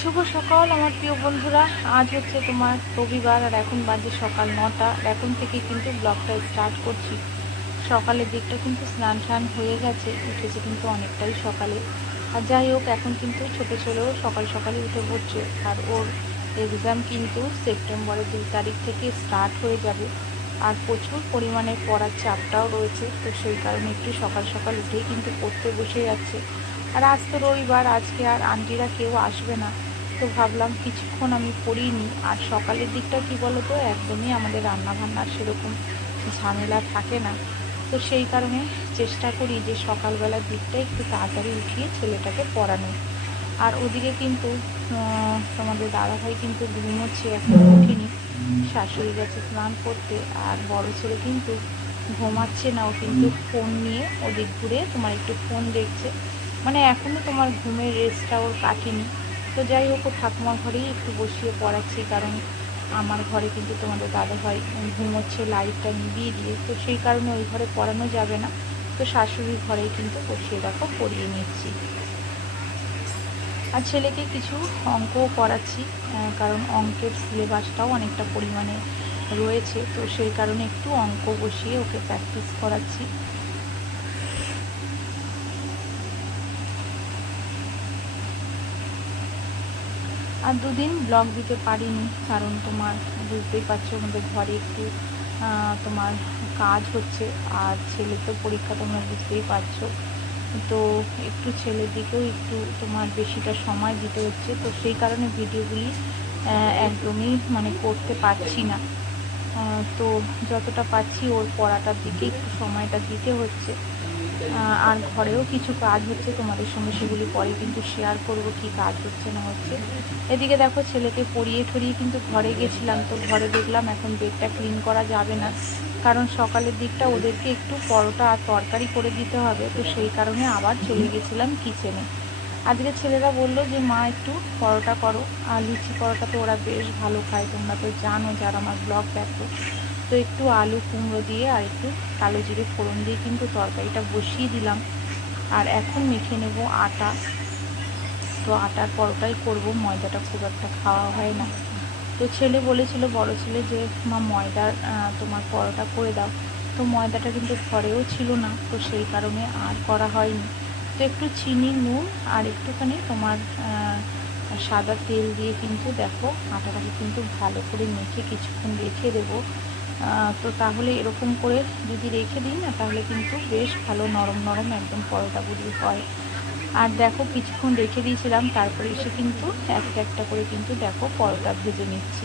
শুভ সকাল আমার প্রিয় বন্ধুরা। আজ হচ্ছে তোমার রবিবার আর এখন বাজে সকাল 9টা। এখন থেকে কিন্তু ব্লগটা স্টার্ট করছি। সকালের দিকটা কিন্তু স্নান টান হয়ে গেছে, উঠেছে কিন্তু অনেকটাই সকালে। আর যাই হোক, এখন কিন্তু ছোটো ছেলেও সকাল সকালে উঠে পড়ছে। আর ওর এক্সাম কিন্তু সেপ্টেম্বরের 2 তারিখ থেকে স্টার্ট হয়ে যাবে। আর প্রচুর পরিমাণে পড়ার চাপটাও রয়েছে, তো সেই কারণে একটু সকাল সকাল উঠেই কিন্তু পড়তে বসে যাচ্ছে। আর আজ তো রবিবার, আজকে আর আন্টিরা কেউ আসবে না, তো ভাবলাম কিছুক্ষণ আমি পড়িয়ে নিই। আর সকালের দিকটা কি বলো তো, একদমই আমাদের রান্নাবান্নার সেরকম ঝামেলা থাকে না, তো সেই কারণে চেষ্টা করি যে সকালবেলার দিকটা একটু তাড়াতাড়ি উঠিয়ে ছেলেটাকে পড়ানো। আর ওদিকে কিন্তু তোমাদের দাদাভাই কিন্তু ঘুমোচ্ছে, এখন উঠিনি। শাশুড়ি গেছে স্নান করতে, আর বড় ছেলে কিন্তু ঘুমাচ্ছে না, ও কিন্তু ফোন নিয়ে ওদিক ঘুরে তোমার একটু ফোন দেখছে। মানে এখনও তোমার ঘুমের রেস্টটা ওর কাটেনি। তো যাই হোক, ও ঠাকুমার ঘরেই একটু বসিয়ে পড়াচ্ছি, কারণ আমার ঘরে কিন্তু তোমাদের দাদাভাই ঘুমোচ্ছে লাইটটা নিভিয়ে দিয়ে, তো সেই কারণে ওই ঘরে পড়ানো যাবে না। তো শাশুড়ির ঘরেই কিন্তু বসিয়ে দেখো পড়িয়ে নিচ্ছি। আর ছেলেকে কিছু অঙ্কও করাচ্ছি, কারণ অঙ্কের সিলেবাসটাও অনেকটা পরিমাণে রয়েছে, তো সেই কারণে একটু অঙ্ক বসিয়ে ওকে প্র্যাকটিস করাচ্ছি। আর দুদিন ব্লগ দিতে পারিনি, কারণ তোমার বুঝতেই পারছো আমাদের ঘরে একটু তোমার কাজ হচ্ছে। আর ছেলের তো পরীক্ষা তোমরা বুঝতেই পারছো, তো একটু ছেলের দিকেও একটু তোমার বেশিটা সময় দিতে হচ্ছে, তো সেই কারণে ভিডিওগুলি একদমই মানে করতে পারছি না। তো যতটা পাচ্ছি ওর পড়াটার দিকে একটু সময়টা দিতে হচ্ছে। আর ঘরেও কিছু কাজ হচ্ছে, তোমাদের সঙ্গে সেগুলি পরে কিন্তু শেয়ার করব কি কাজ হচ্ছে না হচ্ছে। এদিকে দেখো, ছেলেকে পড়িয়ে ঠরিয়ে কিন্তু ঘরে গেছিলাম, তো ঘরে দেখলাম এখন বেডটা ক্লিন করা যাবে না, কারণ সকালের দিকটা ওদেরকে একটু পরোটা আর তরকারি করে দিতে হবে, তো সেই কারণে আবার চলে গেছিলাম কিচেনে। আজকে ছেলেরা বললো যে মা একটু পরোটা করো, আর লুচি পরোটা তো ওরা বেশ ভালো খায়, তোমরা তো জানো যারা আমার ব্লগ দেখো। তো একটু আলু কুমড়ো দিয়ে আর একটু কালো জিরে ফোড়ন দিয়ে কিন্তু তরকারিটা বসিয়ে দিলাম। আর এখন মেখে নেব আটা, তো আটার পরোটাই করব, ময়দাটা খুব একটা খাওয়া হয় না। তো ছেলে বলেছিল, বড় ছেলে, যে মা ময়দার তোমার পরোটা করে দাও, তো ময়দাটা কিন্তু ঘরেও ছিল না, তো সেই কারণে আর করা হয়নি। তো একটু চিনি, নুন আর একটুখানি তোমার সাদা তেল দিয়ে কিন্তু দেখো আটাটাকে কিন্তু ভালো করে মেখে কিছুক্ষণ রেখে দেবো। তো তাহলে এরকম করে যদি রেখে দিই না, তাহলে কিন্তু বেশ ভালো নরম নরম একদম পরোটাগুলি হয়। আর দেখো কিছুক্ষণ রেখে দিয়েছিলাম, তারপরে এসে কিন্তু একটা একটা করে কিন্তু দেখো পরোটা ভেজে নিচ্ছি।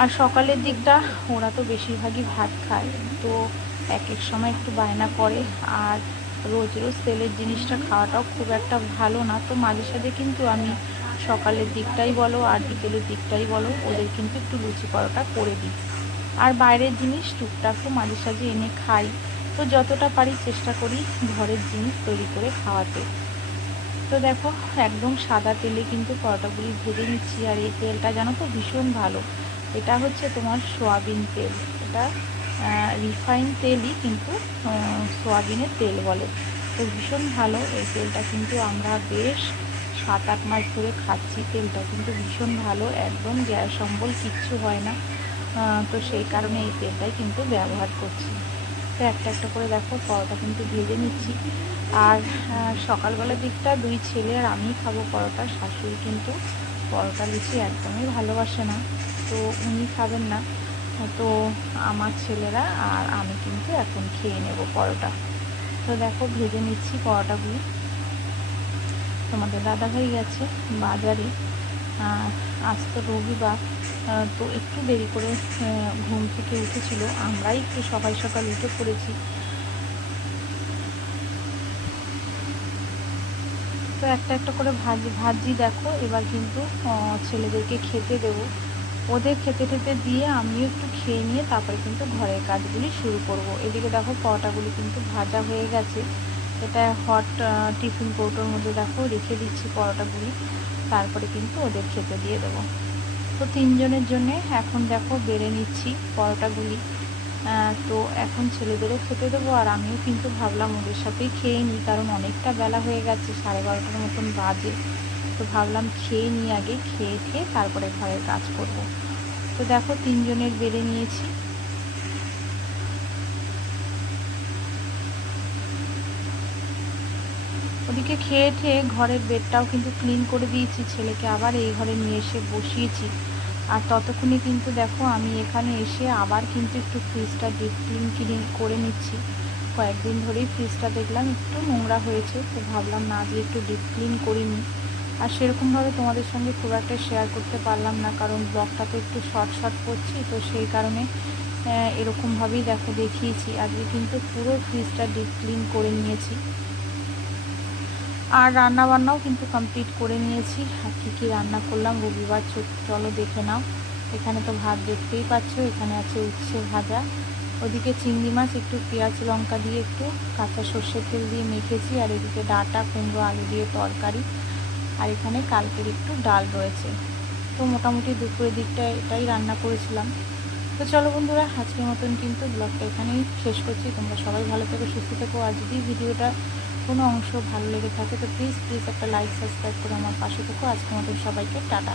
আর সকালের দিকটা ওরা তো বেশিরভাগই ভাত খায়, তো এক এক সময় একটু বায়না করে। আর রোজ রোজ তেলের জিনিসটা খাওয়াটাও খুব একটা ভালো না, তো মাঝে সাঝে কিন্তু আমি সকালের দিকটাই বলো আর বিকেলের দিকটাই বলো ওদের কিন্তু একটু লুচি পরোটা করে দিই। আর বাইরের জিনিস টুকটাকও মাঝে সাঝে এনে খাই, তো যতটা পারি চেষ্টা করি ঘরের জিনিস তৈরি করে খাওয়াতে। তো দেখো, একদম সাদা তেলে কিন্তু পরোটাগুলি ভেজে নিচ্ছি। আর এই তেলটা জানো তো ভীষণ ভালো, এটা হচ্ছে তোমার সয়াবিন তেল। এটা রিফাইন তেলই, কিন্তু সয়াবিনের তেল বলে। তো ভীষণ ভালো এই তেলটা, কিন্তু আমরা বেশ 7-8 মাস ধরে খাচ্ছি। তেলটা কিন্তু ভীষণ ভালো, একদম গ্যাস অম্বল কিচ্ছু হয় না। তো সেই কারণে এই তেলটাই কিন্তু ব্যবহার করছি। তো একটা একটা করে দেখো পরোটা কিন্তু ভেজে নিচ্ছি। আর সকালবেলার দিকটা দুই ছেলে আর আমি খাবো পরোটা। শাশুড়ি কিন্তু পরোটা লুচি একদমই ভালোবাসে না, তো উনি খাবেন না। তো আমার ছেলেরা আর আমি কিন্তু এখন খেয়ে নেব পরোটা। তো দেখো ভেজে নিচ্ছি পরোটাগুলি। তোমাদের দাদাভাই গেছে বাজারে, আজ তো রবিবার, তো একটু দেরি করে ঘুম থেকে উঠেছিল, আমরাই একটু সকাল সকাল উঠে পড়েছি। তো একটা একটা করে ভাজি দেখো। এবার কিন্তু ছেলেদেরকে খেতে দেব, ওদের খেতে খেতে দিয়ে আমিও একটু খেয়ে নিয়ে তারপরে কিন্তু ঘরের কাজগুলি শুরু করব। এদিকে দেখো পরোটাগুলি কিন্তু ভাজা হয়ে গেছে, এটা হট টিফিন কৌটোর মধ্যে দেখো রেখে দিচ্ছি পরোটাগুলি, তারপরে কিন্তু ওদের খেতে দিয়ে দেবো। তো তিনজনের জন্যে এখন দেখো বেড়ে নিচ্ছি পরোটাগুলি। তো এখন ছেলেদেরও খেতে দেবো, আর আমিও কিন্তু ভাবলাম ওদের সাথেই খেয়ে নিই, কারণ অনেকটা বেলা হয়ে গেছে, 12:30টার মতন বাজে। তো তো ভাবলাম খেয়ে নিই আগে, খেয়ে তারপরে ঘরের কাজ করব। তো দেখো 3 জনের বেড়ে নিয়েছি। ওদিকে খেয়ে ঘরের বেডটাও কিন্তু ক্লিন করে দিয়েছি, ছেলেকে আবার এই ঘরে নিয়ে এসে বসিয়েছি। আর ততক্ষণে কিন্তু দেখো আমি এখানে এসে আবার কিন্তু একটু ফ্রিজটা ডিপ ক্লিন করে নিচ্ছি। কয়েকদিন ধরেই ফ্রিজটা দেখলাম একটু নোংরা হয়েছে, তো ভাবলাম না দিয়ে একটু ডিপ ক্লিন করে নিই। আর সেরকমভাবে তোমাদের সঙ্গে খুব একটা শেয়ার করতে পারলাম না, কারণ ব্লগটা তো একটু শর্ট করছি, তো সেই কারণে এরকমভাবেই দেখো দেখিয়েছি। আজকে কিন্তু পুরো ফ্রিজটা ডিপ ক্লিন করে নিয়েছি। আর রান্না বান্নাও কিন্তু কমপ্লিট করে নিয়েছি। আর কী রান্না করলাম রবিবার, চলো দেখে নাও। এখানে তো ভাত দেখতেই পাচ্ছ, এখানে আছে উচ্ছে ভাজা, ওদিকে চিংড়ি মাছ একটু পেঁয়াজ লঙ্কা দিয়ে একটু কাঁচা সর্ষের তেল দিয়ে মেখেছি, আর এদিকে ডাঁটা কুমড়ো আলু দিয়ে তরকারি, আর এখানে কালকের একটু ডাল রয়েছে। তো মোটামুটি দুপুরের দিকটা এটাই রান্না করেছিলাম। তো চলো বন্ধুরা, আজকের মতন কিন্তু ব্লগটা এখানেই শেষ করছি। তোমরা সবাই ভালো থেকো, সুস্থ থেকো। আর যদি ভিডিওটা কোনো অংশ ভালো লেগে থাকে তো প্লিজ একটা লাইক সাবস্ক্রাইব করে আমার পাশে থেকো। আজকের মতন সবাইকে টাটা।